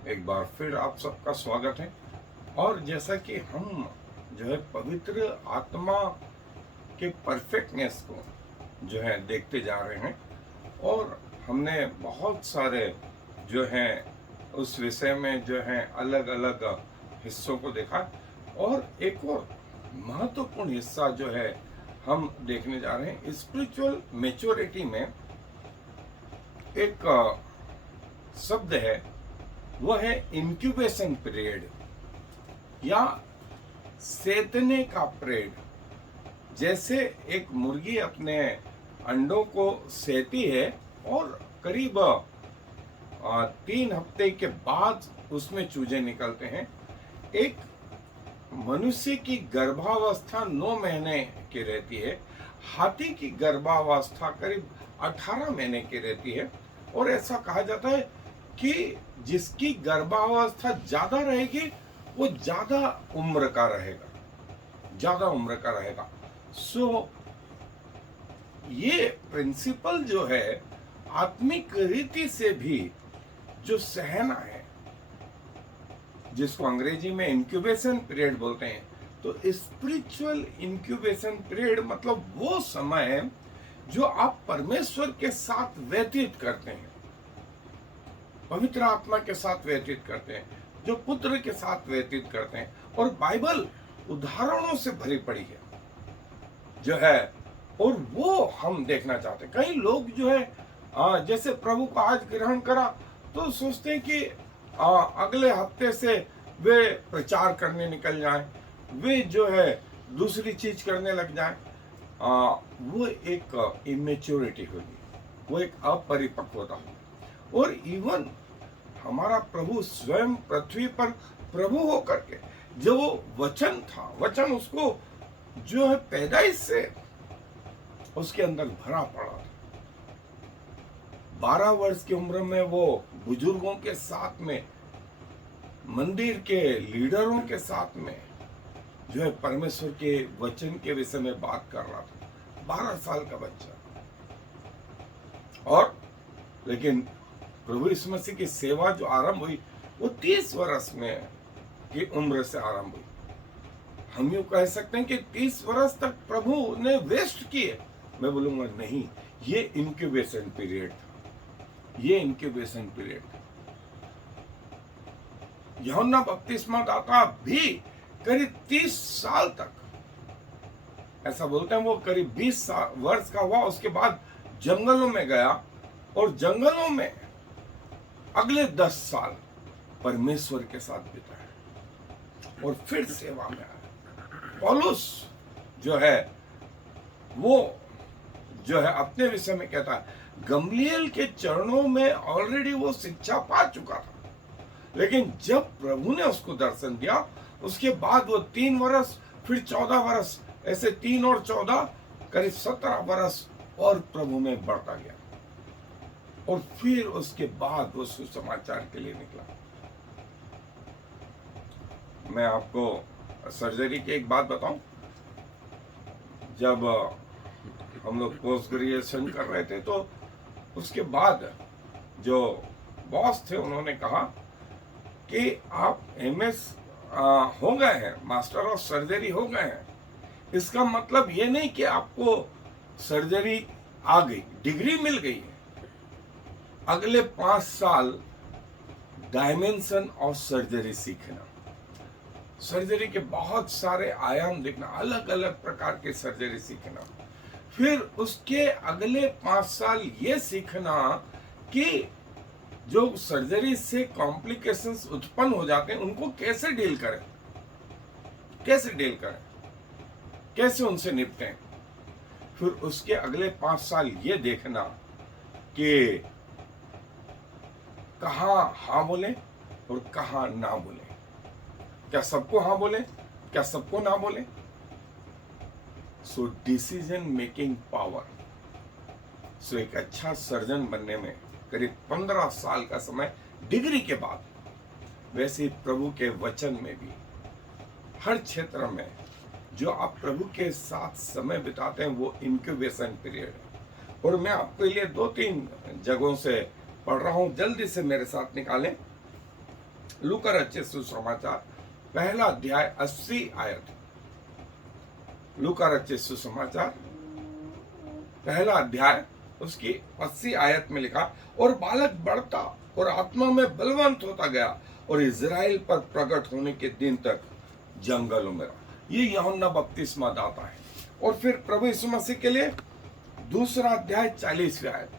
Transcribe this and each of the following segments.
एक बार फिर आप सबका स्वागत है। और जैसा कि हम जो है पवित्र आत्मा के परफेक्टनेस को जो है देखते जा रहे हैं, और हमने बहुत सारे जो हैं उस विषय में जो है अलग अलग हिस्सों को देखा। और एक और महत्वपूर्ण हिस्सा जो है हम देखने जा रहे हैं, स्पिरिचुअल मैच्योरिटी में एक शब्द है, वह है इंक्यूबेशन पीरियड या सेतने का पीरियड। जैसे एक मुर्गी अपने अंडों को सेती है और करीब 3 हफ्ते के बाद उसमें चूजे निकलते हैं। एक मनुष्य की गर्भावस्था 9 महीने की रहती है, हाथी की गर्भावस्था करीब 18 महीने की रहती है। और ऐसा कहा जाता है कि जिसकी गर्भावस्था ज्यादा रहेगी वो ज्यादा उम्र का रहेगा, ज्यादा उम्र का रहेगा। सो ये प्रिंसिपल जो है आत्मिक रीति से भी जो सहना है, जिसको अंग्रेजी में इंक्यूबेशन पीरियड बोलते हैं, तो स्पिरिचुअल इंक्यूबेशन पीरियड मतलब वो समय है जो आप परमेश्वर के साथ व्यतीत करते हैं, पवित्र आत्मा के साथ व्यतीत करते हैं, जो पुत्र के साथ व्यतीत करते हैं। और बाइबल उदाहरणों से भरी पड़ी है जो है, और वो हम देखना चाहते हैं। कई लोग जो है जैसे प्रभु को आज ग्रहण करा तो सोचते हैं कि अगले हफ्ते से वे प्रचार करने निकल जाएं, वे जो है दूसरी चीज करने लग जाएं। वो एक इमेच्योरिटी होगी, वो एक अपरिपक्वता होगी। और इवन हमारा प्रभु स्वयं पृथ्वी पर प्रभु होकर के जो वो वचन था, वचन उसको जो है पैदाइश से उसके अंदर भरा पड़ा था। 12 वर्ष की उम्र में वो बुजुर्गों के साथ में, मंदिर के लीडरों के साथ में जो है परमेश्वर के वचन के विषय में बात कर रहा था, 12 साल का बच्चा। और लेकिन प्रभु यीशु मसीह की सेवा जो आरंभ हुई वो 30 वर्ष में की उम्र से आरंभ हुई। हम यूं कह सकते हैं कि 30 वर्ष तक प्रभु ने वेस्ट किए। मैं बोलूंगा नहीं, ये इंक्यूबेशन पीरियड था, ये इंक्यूबेशन पीरियड था। यूहन्ना बपतिस्मा दाता भी करीब 30 साल तक, ऐसा बोलते हैं, वो करीब 20 वर्ष का हुआ। उसके बाद जंगलों में गया और जंगलों में अगले 10 साल परमेश्वर के साथ बिताया और फिर सेवा में आया। पौलुस जो है वो जो है अपने विषय में कहता है, गमलीएल के चरणों में ऑलरेडी वो शिक्षा पा चुका था, लेकिन जब प्रभु ने उसको दर्शन दिया उसके बाद वो 3 वर्ष, फिर 14 वर्ष, ऐसे 3 और 14 करीब 17 वर्ष और प्रभु में बढ़ता गया। और फिर उसके बाद वो सुसमाचार के लिए निकला। मैं आपको सर्जरी की एक बात बताऊं, जब हम लोग पोस्ट ग्रेजुएशन कर रहे थे तो उसके बाद जो बॉस थे उन्होंने कहा कि आप एमएस हो गए हैं, मास्टर ऑफ सर्जरी हो गए हैं, इसका मतलब ये नहीं कि आपको सर्जरी आ गई, डिग्री मिल गई है। अगले 5 साल डायमेंशन ऑफ सर्जरी सीखना, सर्जरी के बहुत सारे आयाम देखना, अलग अलग प्रकार के सर्जरी सीखना। फिर उसके अगले 5 साल ये सीखना कि जो सर्जरी से कॉम्प्लिकेशंस उत्पन्न हो जाते हैं उनको कैसे डील करें, कैसे डील करें, कैसे उनसे निपटें। फिर उसके अगले 5 साल ये देखना कि कहाँ हाँ बोले और कहाँ ना बोले, क्या सबको हाँ बोले, क्या सबको ना बोले। So decision making power. सो एक अच्छा सर्जन बनने में करीब 15 साल का समय डिग्री के बाद, वैसे ही प्रभु के वचन में भी हर क्षेत्र में जो आप प्रभु के साथ समय बिताते हैं वो इंक्यूबेशन पीरियड है। और मैं आपके लिए 2-3 जगहों से पढ़ रहा हूं, जल्दी से मेरे साथ निकालें। लूका रचित सुसमाचार पहला अध्याय 80 आयत। लूका रचित सुसमाचार पहला अध्याय उसकी 80 आयत में लिखा, और बालक बढ़ता और आत्मा में बलवंत होता गया और इजराइल पर प्रकट होने के दिन तक जंगलों में रहा। ये यूहन्ना बपतिस्मा दाता है। और फिर प्रभु यीशु मसीह के लिए दूसरा अध्याय 40वें आयत,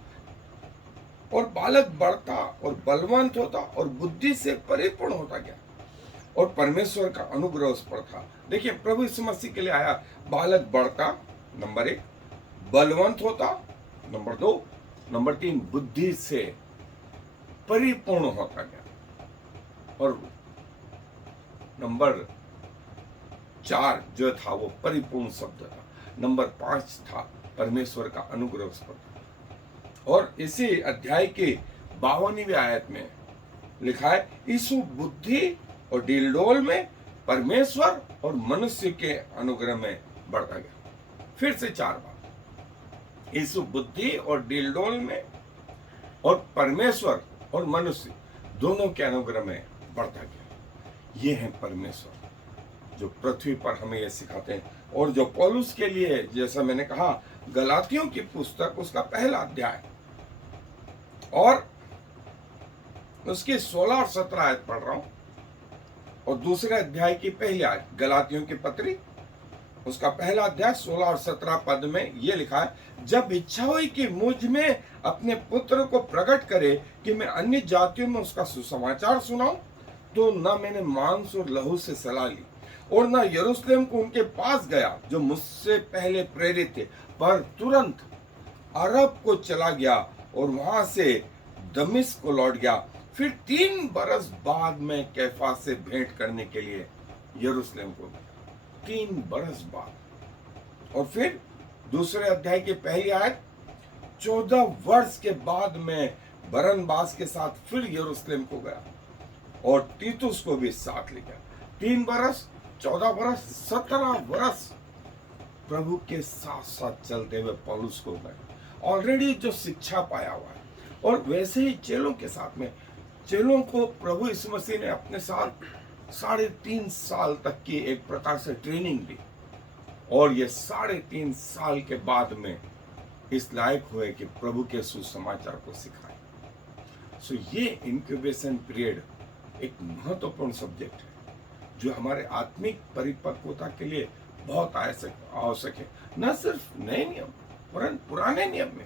और बालक बढ़ता और बलवंत होता और बुद्धि से परिपूर्ण होता गया और परमेश्वर का अनुग्रह उस पर था। देखिए, प्रभु यीशु मसीह के लिए आया, बालक बढ़ता नंबर 1, बलवंत होता नंबर 2, नंबर 3 बुद्धि से परिपूर्ण होता गया, और नंबर 4 जो था वो परिपूर्ण शब्द था। नंबर 5 था परमेश्वर का अनुग्रह उस पर था। और इसी अध्याय की 52वीं आयत में लिखा है, यीशु बुद्धि और डीलडोल में परमेश्वर और मनुष्य के अनुग्रह में बढ़ता गया। फिर से 4 बार, यीशु बुद्धि और डीलडोल में और परमेश्वर और मनुष्य दोनों के अनुग्रह में बढ़ता गया। ये है परमेश्वर जो पृथ्वी पर हमें ये सिखाते हैं। और जो पौलुस के लिए, जैसा मैंने कहा, गलातियों की पुस्तक उसका पहला अध्याय और उसकी 16 और 17 आयत पढ़ रहा हूं, और दूसरे अध्याय की पहली आयत, गलातियों की पत्री उसका पहला अध्याय 16 और 17 पद में यह लिखा है, जब इच्छा हुई कि मुझ में अपने पुत्र को प्रकट करे कि मैं अन्य जातियों में उसका सुसमाचार सुनाऊं, तो न मैंने मांस और लहू से सलाह ली और न यरूशलेम को उनके पास गया जो मुझसे पहले प्रेरित थे, पर तुरंत अरब को चला गया और वहां से दमिश्क को लौट गया। फिर 3 बरस बाद में कैफा से भेंट करने के लिए यरूशलेम को गया। 3 बरस बाद। और फिर दूसरे अध्याय की पहली आयत, 14 वर्ष के बाद में बरनबास के साथ फिर यरूशलेम को गया और तीतुस को भी साथ ले गया। 3 बरस, 14 बरस, 17 बरस प्रभु के साथ साथ चलते हुए पौलुस को गए, ऑलरेडी जो शिक्षा पाया हुआ है। और वैसे ही चेलों के साथ में, चेलों को प्रभु यीशु मसीह ने अपने साथ 3.5 साल तक की एक प्रकार से ट्रेनिंग दी, और ये 3.5 साल के बाद में इस लायक हुए कि प्रभु के सुसमाचार को सिखाए। सो ये इंक्यूबेशन पीरियड एक महत्वपूर्ण सब्जेक्ट है जो हमारे आत्मिक परिपक्वता के लिए बहुत आवश्यक है। न सिर्फ नए नियम परंतु पुराने नियम में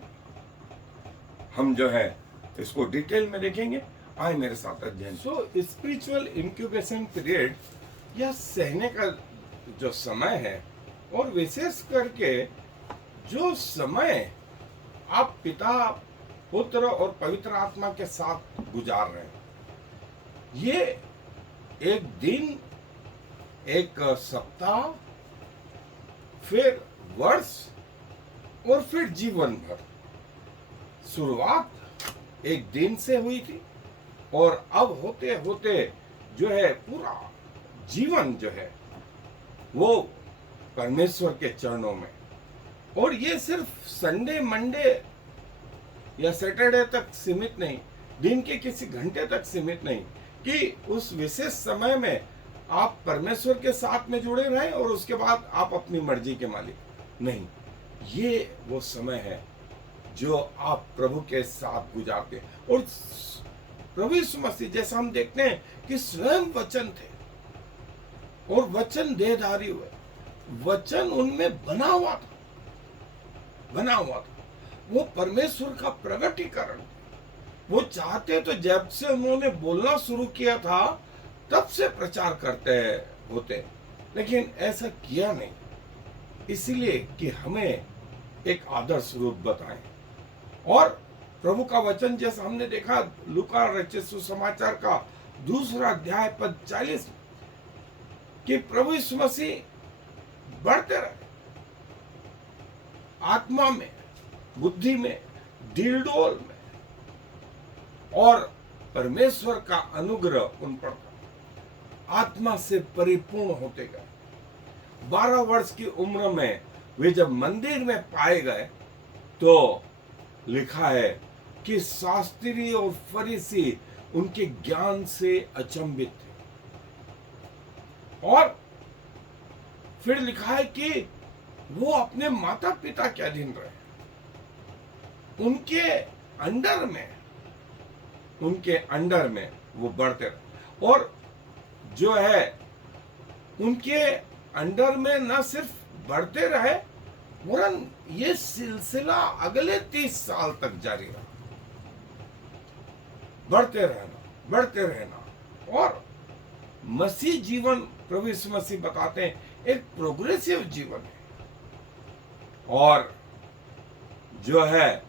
हम जो है इसको डिटेल में देखेंगे। आए मेरे साथ अध्ययन। सो स्पिरिचुअल इंक्यूबेशन पीरियड, यह सहने का जो समय है, और विशेष करके जो समय आप पिता, पुत्र और पवित्र आत्मा के साथ गुजार रहे हैं, ये एक दिन, एक सप्ताह, फिर वर्ष और फिर जीवन भर। शुरुआत एक दिन से हुई थी और अब होते होते जो है पूरा जीवन जो है वो परमेश्वर के चरणों में। और ये सिर्फ संडे, मंडे या सैटरडे तक सीमित नहीं, दिन के किसी घंटे तक सीमित नहीं कि उस विशेष समय में आप परमेश्वर के साथ में जुड़े रहें और उसके बाद आप अपनी मर्जी के मालिक नहीं। ये वो समय है जो आप प्रभु के साथ गुजारते हैं। और प्रभु यीशु मसीह, जैसा हम देखते हैं कि स्वयं वचन थे और वचन देहधारी हुए, वचन उनमें बना हुआ था, वो परमेश्वर का प्रगटीकरण। वो चाहते तो जब से उन्होंने बोलना शुरू किया था तब से प्रचार करते होते, लेकिन ऐसा किया नहीं, इसलिए कि हमें एक आदर्श रूप बताएं। और प्रभु का वचन जैसा हमने देखा लूका रचित सुसमाचार का दूसरा अध्याय पद 40, कि प्रभु यीशु मसीह बढ़ते रहे आत्मा में, बुद्धि में, दिलडोल में, और परमेश्वर का अनुग्रह उन पर आत्मा से परिपूर्ण होते गए। 12 वर्ष की उम्र में वे जब मंदिर में पाए गए तो लिखा है कि शास्त्री और फरीसी उनके ज्ञान से अचंभित थे। और फिर लिखा है कि वो अपने माता पिता के अधीन रहे, उनके अंडर में वो बढ़ते रहे। और जो है उनके अंडर में न सिर्फ बढ़ते रहे, वरन ये सिलसिला अगले 30 साल तक जारी रहा। बढ़ते रहना। और मसीह जीवन, प्रभु यीशु मसीह बताते हैं, एक प्रोग्रेसिव जीवन है। और जो है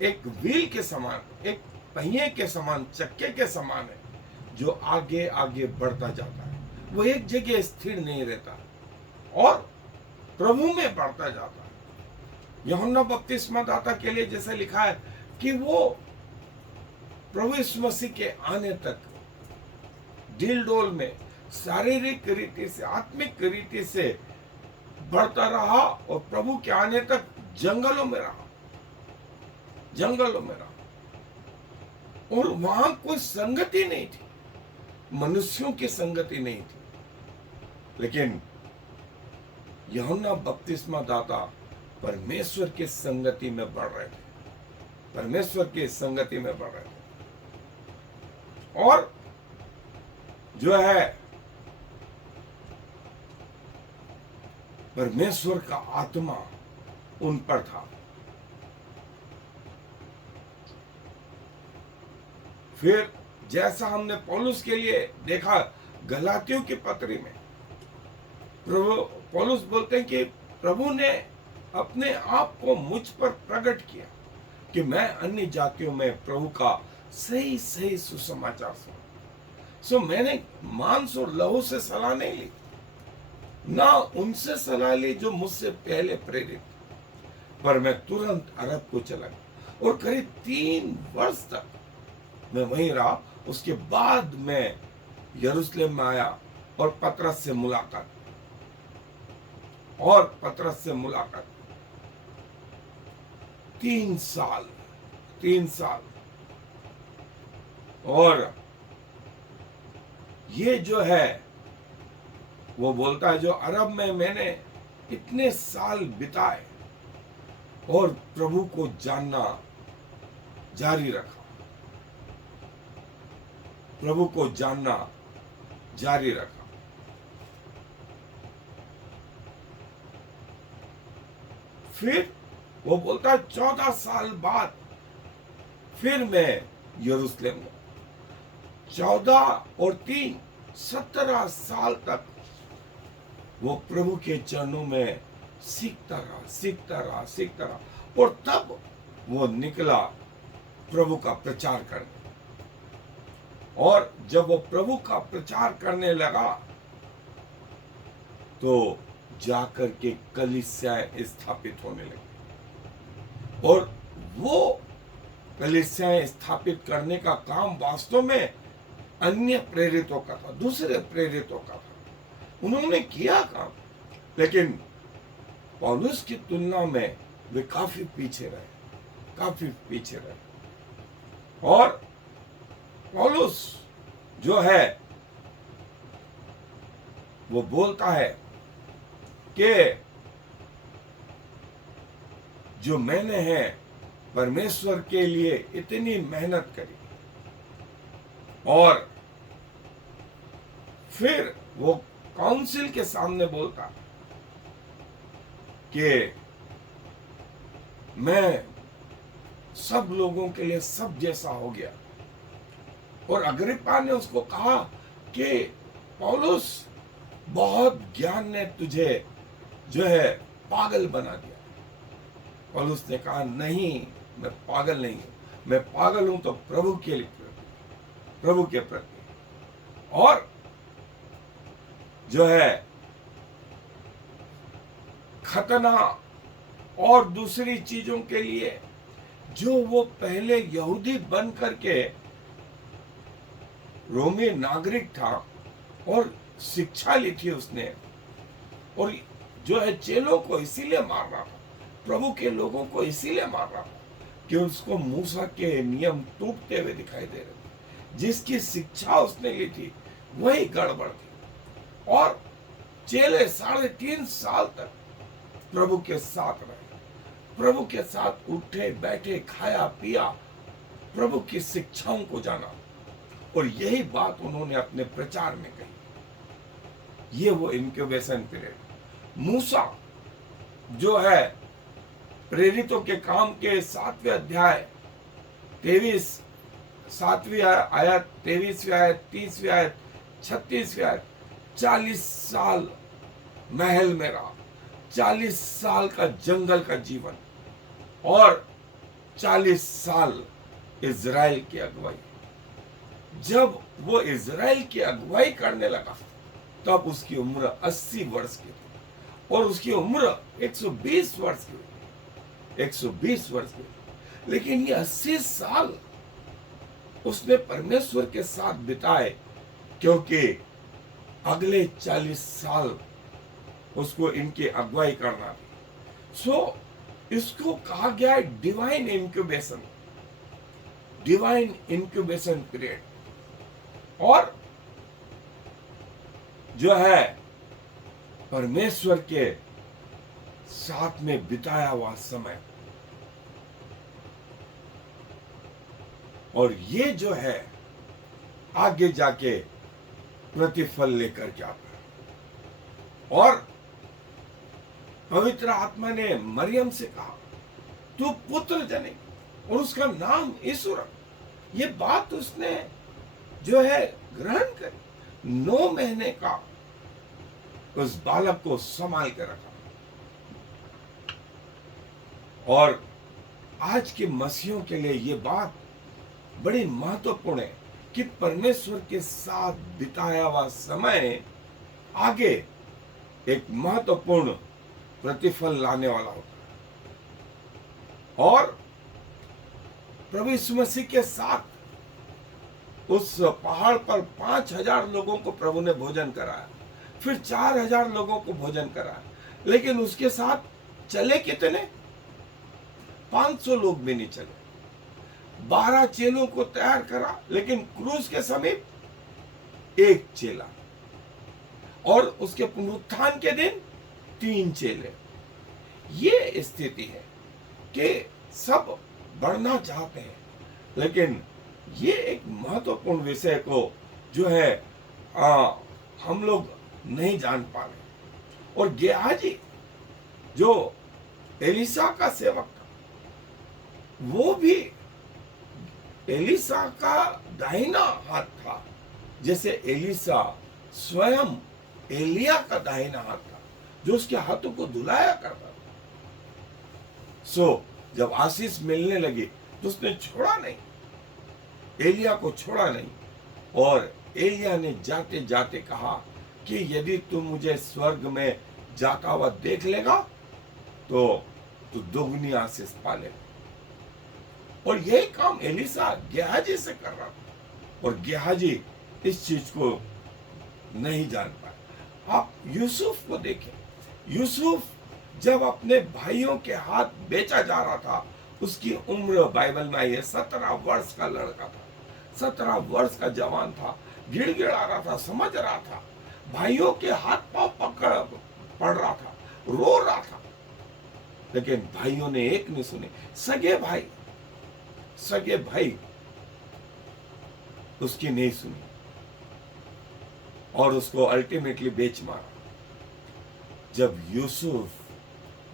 एक व्हील के समान, एक पहिए के समान, चक्के के समान है, जो आगे आगे बढ़ता जाता है। वो एक जगह स्थिर नहीं रहता और प्रभु में बढ़ता जाता है। यूहन्ना बपतिस्मा दाता के लिए जैसे लिखा है कि वो प्रभु यीशु मसीह के आने तक दिल डोल में शारीरिक रीति से, आत्मिक रीति से बढ़ता रहा और प्रभु के आने तक जंगलों में रहा और वहां कोई संगति नहीं थी, मनुष्यों की संगति नहीं थी। लेकिन यूहन्ना बपतिस्मा दाता परमेश्वर की संगति में बढ़ रहे थे, और जो है परमेश्वर का आत्मा उन पर था। फिर जैसा हमने पौलुस के लिए देखा गलातियों की पत्री में, पौलुस बोलते हैं कि प्रभु ने अपने आप को मुझ पर प्रकट किया कि मैं अन्य जातियों में प्रभु का सही सुसमाचार सुना। सो मैंने मांस और लहू से सलाह नहीं ली, ना उनसे सलाह ली जो मुझसे पहले प्रेरित, पर मैं तुरंत अरब को चला गया और करीब 3 वर्ष तक मैं वहीं रहा। उसके बाद मैं यरूशलेम में आया और पतरस से मुलाकात 3 साल। और ये जो है वो बोलता है, जो अरब में मैंने इतने साल बिताए और प्रभु को जानना जारी रखा, फिर वो बोलता है 14 साल बाद फिर मैं यरूशलेम गया। 14 और 3 17 साल तक वो प्रभु के चरणों में सीखता रहा और तब वो निकला प्रभु का प्रचार करने। और जब वो प्रभु का प्रचार करने लगा तो जाकर के कलीसियाएं स्थापित होने लगी। और वो कलीसियाएं स्थापित करने का काम वास्तव में अन्य प्रेरितों का था, दूसरे प्रेरितों का था। उन्होंने किया काम, लेकिन पौलुस की तुलना में वे काफी पीछे रहे। और पौलुस जो है वो बोलता है कि जो मैंने है परमेश्वर के लिए इतनी मेहनत करी, और फिर वो काउंसिल के सामने बोलता कि मैं सब लोगों के लिए सब जैसा हो गया। और अग्रिप्पा ने उसको कहा कि पौलुस, बहुत ज्ञान ने तुझे जो है पागल बना दिया। पौलुस ने कहा, नहीं, मैं पागल नहीं हूं, मैं पागल हूं तो प्रभु के प्रति। और जो है खतना और दूसरी चीजों के लिए, जो वो पहले यहूदी बन करके रोमी नागरिक था और शिक्षा ली थी उसने, और जो है चेलों को इसीलिए मार रहा था, प्रभु के लोगों को इसीलिए मार रहा था कि उसको मूसा के नियम टूटते हुए दिखाई दे रहे थे। जिसकी शिक्षा उसने ली थी वही गड़बड़ थी। और चेले 3.5 साल तक प्रभु के साथ रहे, प्रभु के साथ उठे बैठे, खाया पिया, प्रभु की शिक्षाओं को जाना, और यही बात उन्होंने अपने प्रचार में कही। ये वो इनक्यूबेशन पीरियड। मूसा जो है प्रेरितों के काम के 7वें अध्याय 7वीं आयत, 23वीं आयत, 30वीं आयत, 36वीं आयत, 40 साल महल में रहा, 40 साल का जंगल का जीवन, और 40 साल इज़राइल की अगुवाई। जब वो इज़राइल की अगुवाई करने लगा तब उसकी उम्र 80 वर्ष की थी, और उसकी उम्र 120 वर्ष की हुई, 120 वर्ष की। लेकिन ये 80 साल उसने परमेश्वर के साथ बिताए, क्योंकि अगले 40 साल उसको इनकी अगुवाई करना थी। इसको कहा गया है divine incubation, divine incubation period. और जो है परमेश्वर के साथ में बिताया हुआ समय, और ये जो है आगे जाके प्रतिफल लेकर के आता है। और पवित्र आत्मा ने मरियम से कहा तू पुत्र जनेगी और उसका नाम यीशु रख। ये बात उसने जो है ग्रहण करी। 9 महीने का उस बालक को संभाल के रखा। और आज के मसीहों के लिए ये बात बड़ी महत्वपूर्ण है कि परमेश्वर के साथ बिताया हुआ समय आगे एक महत्वपूर्ण प्रतिफल लाने वाला होता है। और प्रभु यीशु मसीह के साथ उस पहाड़ पर 5000 लोगों को प्रभु ने भोजन कराया, फिर 4000 लोगों को भोजन कराया। लेकिन उसके साथ चले कितने? 500 लोग भी नहीं चले। 12 चेलों को तैयार करा, लेकिन क्रूस के समीप 1 चेला, और उसके पुनरुत्थान के दिन 3 चेले। ये स्थिति है कि सब बढ़ना चाहते हैं, लेकिन ये एक महत्वपूर्ण विषय को जो है हम लोग नहीं जान पा रहे। और गेहाजी जो एलिसा का सेवक था, वो भी एलिसा का दाहिना हाथ था, जैसे एलिसा स्वयं एलिया का दाहिना हाथ था, जो उसके हाथों को धुलाया करता था। जब आशीष मिलने लगी तो उसने छोड़ा नहीं, एलिया को छोड़ा नहीं। और एलिया ने जाते जाते कहा कि यदि तुम मुझे स्वर्ग में जाता हुआ देख लेगा तो तू दोगुनी आशीष पा लेगा। और यही काम एलिसा गेहाजी से कर रहा था, और गेहाजी इस चीज को नहीं जान पाया। आप यूसुफ को देखें। यूसुफ जब अपने भाइयों के हाथ बेचा जा रहा था, उसकी उम्र बाइबल में आई है 17 वर्ष का लड़का था, 17 वर्ष का जवान था, गिड़गिड़ा रहा था, समझ रहा था, भाइयों के हाथ पांव पकड़ पड़ रहा था, रो रहा था। लेकिन भाइयों ने एक नहीं सुनी। सगे भाई उसकी नहीं सुनी, और उसको अल्टीमेटली बेच मारा। जब यूसुफ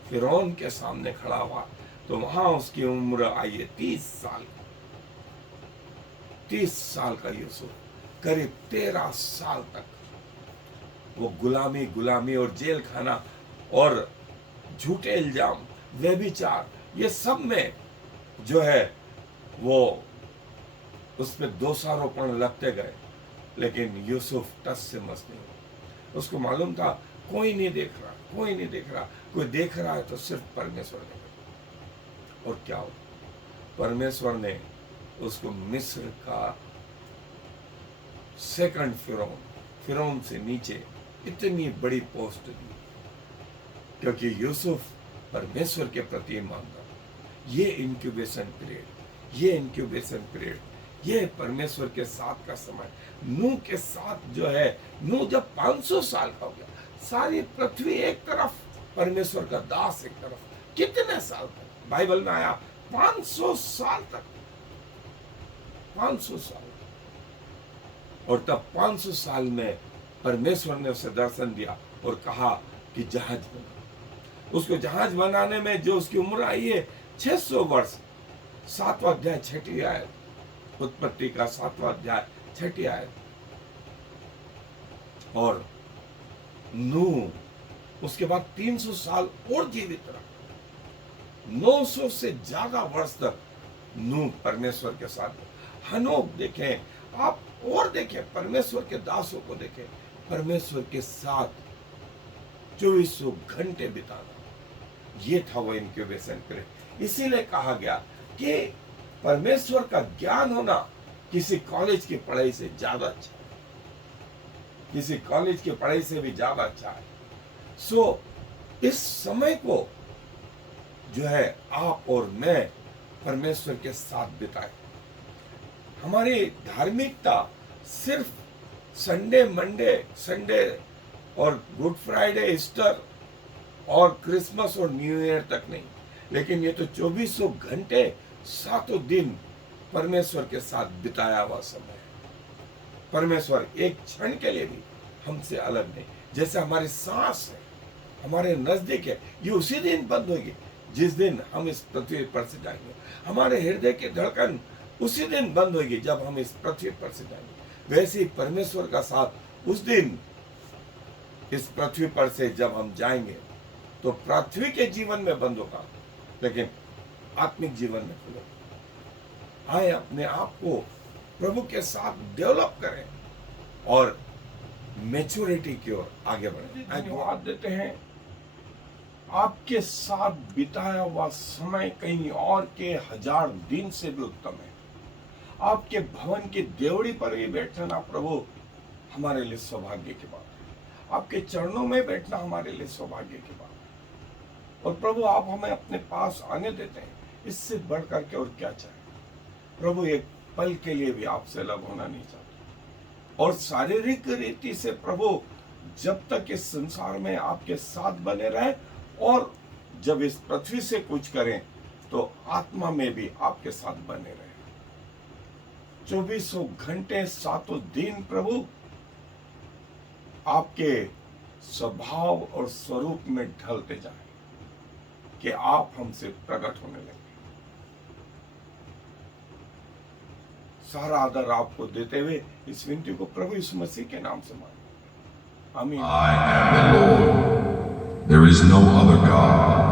फिरौन के सामने खड़ा हुआ तो वहां उसकी उम्र आई है 30 साल। 30 साल का यूसुफ करीब 13 साल तक वो गुलामी और जेल खाना और झूठे इल्जाम, व्यभिचार, ये सब में जो है वो उस पर दोषारोपण लगते गए। लेकिन यूसुफ टस से मस नहीं हुआ। उसको मालूम था कोई नहीं देख रहा, कोई नहीं देख रहा, कोई देख रहा है तो सिर्फ परमेश्वर देख रहा। और क्या हो, परमेश्वर ने उसको मिस्र का सेकंड फिरौन से नीचे इतनी बड़ी पोस्ट दी, क्योंकि यूसुफ परमेश्वर के प्रति ईमानदार, ये इंक्यूबेशन पीरियड, ये परमेश्वर के साथ का समय। नूह के साथ जो है, नूह जब 500 साल का हो गया, सारी पृथ्वी एक तरफ, परमेश्वर का दास एक तरफ, कितने साल तक बाइबल में आया? 500 साल तक, 500 साल। और तब 500 साल में परमेश्वर ने उसे दर्शन दिया और कहा कि जहाज बना। उसको जहाज बनाने में जो उसकी उम्र आई है 600 वर्ष। 7वां अध्याय 6ठी आयत, उत्पत्ति का 7वां अध्याय 6ठी आयत। और नूह उसके बाद 300 साल और जीवित रहा। 900 से ज्यादा वर्ष तक नूह परमेश्वर के साथ। हनोक देखें आप, और देखें परमेश्वर के दासों को देखें, परमेश्वर के साथ 2400 घंटे बिताना, ये था वो इंक्यूबेशन पीरियड। इसीलिए कहा गया कि परमेश्वर का ज्ञान होना किसी कॉलेज की पढ़ाई से ज्यादा अच्छा है, किसी कॉलेज की पढ़ाई से भी ज्यादा अच्छा है। सो इस समय को जो है आप और मैं परमेश्वर के साथ बिताए। हमारी धार्मिकता सिर्फ संडे और गुड फ्राइडे, ईस्टर और क्रिसमस और न्यू ईयर तक नहीं, लेकिन ये तो 2400 घंटे 7 दिन परमेश्वर के साथ बिताया हुआ समय है। परमेश्वर एक क्षण के लिए भी हमसे अलग नहीं। जैसे हमारी सांस है, हमारे नजदीक है, ये उसी दिन बंद होगी जिस दिन हम इस पृथ्वी पर से जाएंगे। हमारे हृदय की धड़कन उसी दिन बंद होगी जब हम इस पृथ्वी पर से जाएंगे। वैसे ही परमेश्वर का साथ उस दिन इस पृथ्वी पर से जब हम जाएंगे तो पृथ्वी के जीवन में बंद होगा, लेकिन आत्मिक जीवन में खुलेगा। आए अपने आप को प्रभु के साथ डेवलप करें और मैच्योरिटी की ओर आगे बढ़ें। धन्यवाद देते हैं, आपके साथ बिताया हुआ समय कहीं और के 1000 दिन से भी उत्तम है। आपके भवन की देवड़ी पर भी बैठना प्रभु हमारे लिए सौभाग्य की बात है। आपके चरणों में बैठना हमारे लिए सौभाग्य की बात है। और प्रभु आप हमें अपने पास आने देते हैं, इससे बढ़कर के और क्या चाहे। प्रभु एक पल के लिए भी आपसे अलग होना नहीं चाहते। और शारीरिक रीति से प्रभु जब तक इस संसार में आपके साथ बने रहे, और जब इस पृथ्वी से कुछ करें तो आत्मा में भी आपके साथ बने रहे। 2400 घंटे 7 दिन प्रभु आपके स्वभाव और स्वरूप में ढलते जाएं कि आप हमसे प्रकट होने लगे। सारा आदर आपको देते हुए इस विनती को प्रभु यीशु मसीह के नाम से मांगते। आमीन। I am the Lord. There is no other God.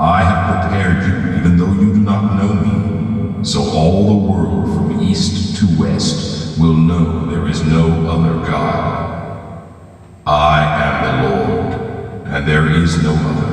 I have prepared you, even though you do not know me, so all the world from east to west will know there is no other God. I am the Lord, and there is no other.